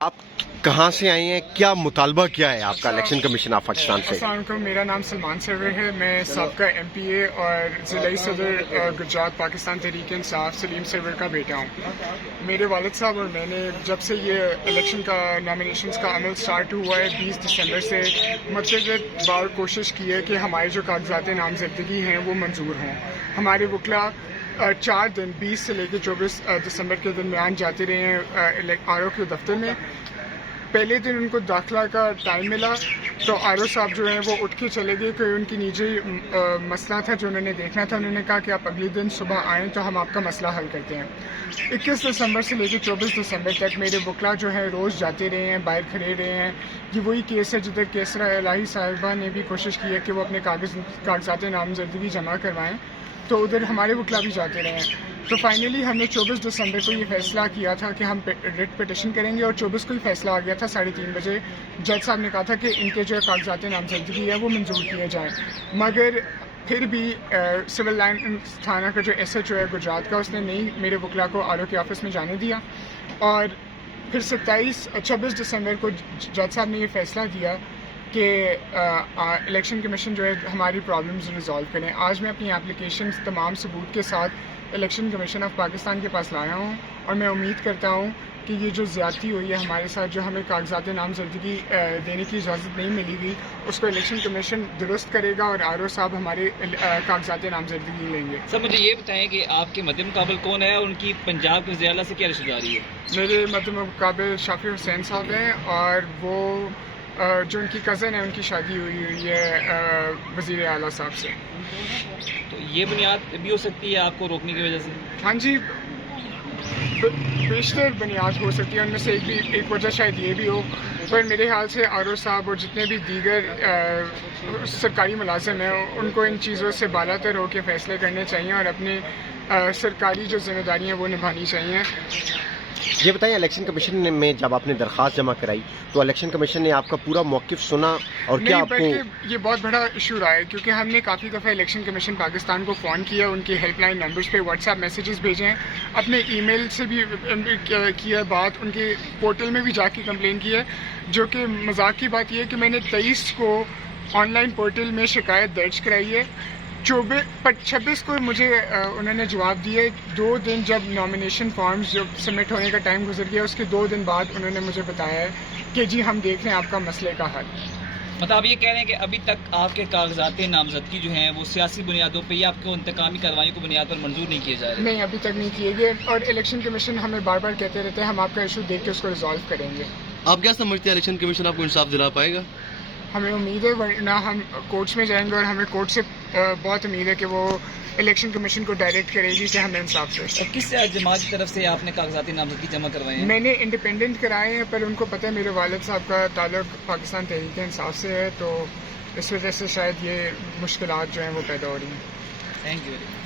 آپ کہاں سے آئے ہیں؟ کیا مطالبہ کیا ہے آپ کا الیکشن کمیشن آف پاکستان سے؟ السلام علیکم، میرا نام سلمان سرور ہے۔ میں سابقہ ایم پی اے اور ضلعی صدر گجرات پاکستان تحریک انصاف سلیم سرور کا بیٹا ہوں۔ میرے والد صاحب اور میں نے جب سے یہ الیکشن کا نامینیشنز کا عمل سٹارٹ ہوا ہے 20 دسمبر سے متعدد بار کوشش کی ہے کہ ہمارے جو کاغذات نامزدگی ہیں وہ منظور ہوں۔ ہمارے وکلاء 4 دن 20 سے لے کے 24 دسمبر کے درمیان جاتے رہے ہیں آر او کے دفتر میں۔ پہلے دن ان کو داخلہ کا ٹائم ملا تو آر او صاحب جو ہیں وہ اٹھ کے چلے گئے کہ ان کی نجی مسئلہ تھا جو انہوں نے دیکھنا تھا۔ انہوں نے کہا کہ آپ اگلے دن صبح آئیں تو ہم آپ کا مسئلہ حل کرتے ہیں۔ 21 دسمبر سے لے کے 24 دسمبر تک میرے وکلاء جو ہے روز جاتے رہے ہیں، باہر کھڑے رہے ہیں۔ یہ وہی کیس ہے جدھر کیسرا الہی صاحبہ نے بھی کوشش کی ہے کہ وہ اپنے کاغذات نامزدگی جمع کروائیں، تو ادھر ہمارے وکلاء بھی جاتے رہے ہیں۔ تو فائنلی ہم نے 24 دسمبر کو یہ فیصلہ کیا تھا کہ ہم ریٹ پٹیشن کریں گے، اور 24 کو ہی فیصلہ آ گیا تھا 3:30 بجے۔ جج صاحب نے کہا تھا کہ ان کے جو کاغذات نامزدگی ہے وہ منظور کیے جائیں، مگر پھر بھی سول لائن تھانہ کا جو ایس ایچ او ہے گجرات کا، اس نے نہیں میرے وکلاء کو آر او کے آفس میں جانے دیا۔ اور پھر 26 دسمبر کو جج صاحب نے یہ فیصلہ دیا کہ الیکشن کمیشن جو ہے ہماری پرابلمز ریزالو کریں۔ آج میں اپنی اپلیکیشن تمام ثبوت کے ساتھ الیکشن کمیشن آف پاکستان کے پاس لایا ہوں، اور میں امید کرتا ہوں کہ یہ جو زیادتی ہوئی ہے ہمارے ساتھ، جو ہمیں کاغذات نامزدگی دینے کی اجازت نہیں ملی گئی، اس کو الیکشن کمیشن درست کرے گا اور آر او صاحب ہمارے کاغذات نامزدگی لیں گے۔ سر مجھے یہ بتائیں کہ آپ کے مد مقابل کون ہے اور ان کی پنجاب کے وزیر اعلیٰ سے کیا رشتہ داری ہے؟ میرے مد مقابل شافی حسین صاحب ہیں، اور وہ جو ان کی کزن ہے ان کی شادی ہوئی ہے وزیر اعلیٰ صاحب سے۔ تو یہ بنیاد بھی ہو سکتی ہے آپ کو روکنے کی وجہ سے؟ ہاں جی، بیشتر بنیاد ہو سکتی ہے، ان میں سے ایک وجہ شاید یہ بھی ہو، پر میرے خیال سے آر او صاحب اور جتنے بھی دیگر سرکاری ملازم ہیں ان کو ان چیزوں سے بالا تر ہو کے فیصلے کرنے چاہیے اور اپنی سرکاری جو ذمہ داری ہیں وہ نبھانی چاہیے۔ یہ بتائیں، الیکشن کمیشن میں جب آپ نے درخواست جمع کرائی تو الیکشن کمیشن نے آپ کا پورا موقف سنا، اور کیا نہیں، آپ کو بلکہ یہ بہت بڑا ایشو رہا ہے، کیونکہ ہم نے کافی دفعہ الیکشن کمیشن پاکستان کو فون کیا، ان کی ہیلپ لائن نمبرز پہ واٹس ایپ میسیجز بھیجے ہیں، اپنے ای میل سے بھی کیا بات، ان کے پورٹل میں بھی جا کے کمپلین کی ہے۔ جو کہ مذاق کی بات یہ ہے کہ میں نے 23 کو آن لائن پورٹل میں شکایت درج کرائی ہے، 26 کو مجھے انہوں نے جواب دیے۔ 2 دن جب نامینیشن فارمز جو سبمٹ ہونے کا ٹائم گزر گیا، اس کے 2 دن بعد انہوں نے مجھے بتایا ہے کہ جی ہم دیکھ رہے ہیں آپ کا مسئلے کا حل۔ مطلب آپ یہ کہہ رہے ہیں کہ ابھی تک آپ کے کاغذات نامزدگی جو ہیں وہ سیاسی بنیادوں پہ یا آپ کو انتقامی کارروائیوں کی بنیاد پر منظور نہیں کیے جا رہے؟ نہیں، ابھی تک نہیں کیے گئے، اور الیکشن کمیشن ہمیں بار بار کہتے رہتے ہیں ہم آپ کا ایشو دیکھ کے اس کو ریزالو کریں گے۔ آپ کیا سمجھتے ہیں الیکشن کمیشن آپ کو انصاف دلا پائے گا؟ ہمیں امید ہے، ورنہ ہم کورٹس میں جائیں گے، اور ہمیں کورٹ سے بہت امید ہے کہ وہ الیکشن کمیشن کو ڈائریکٹ کرے گی کہ ہمیں انصاف دے۔ اور کس جماعت کی طرف سے آپ نے کاغذات نامزدگی جمع کروائے ہیں؟ میں نے انڈیپینڈنٹ کرائے ہیں، پر ان کو پتہ ہے میرے والد صاحب کا تعلق پاکستان تحریک انصاف سے ہے، تو اس وجہ سے شاید یہ مشکلات جو ہیں وہ پیدا ہو رہی ہیں۔ Thank you.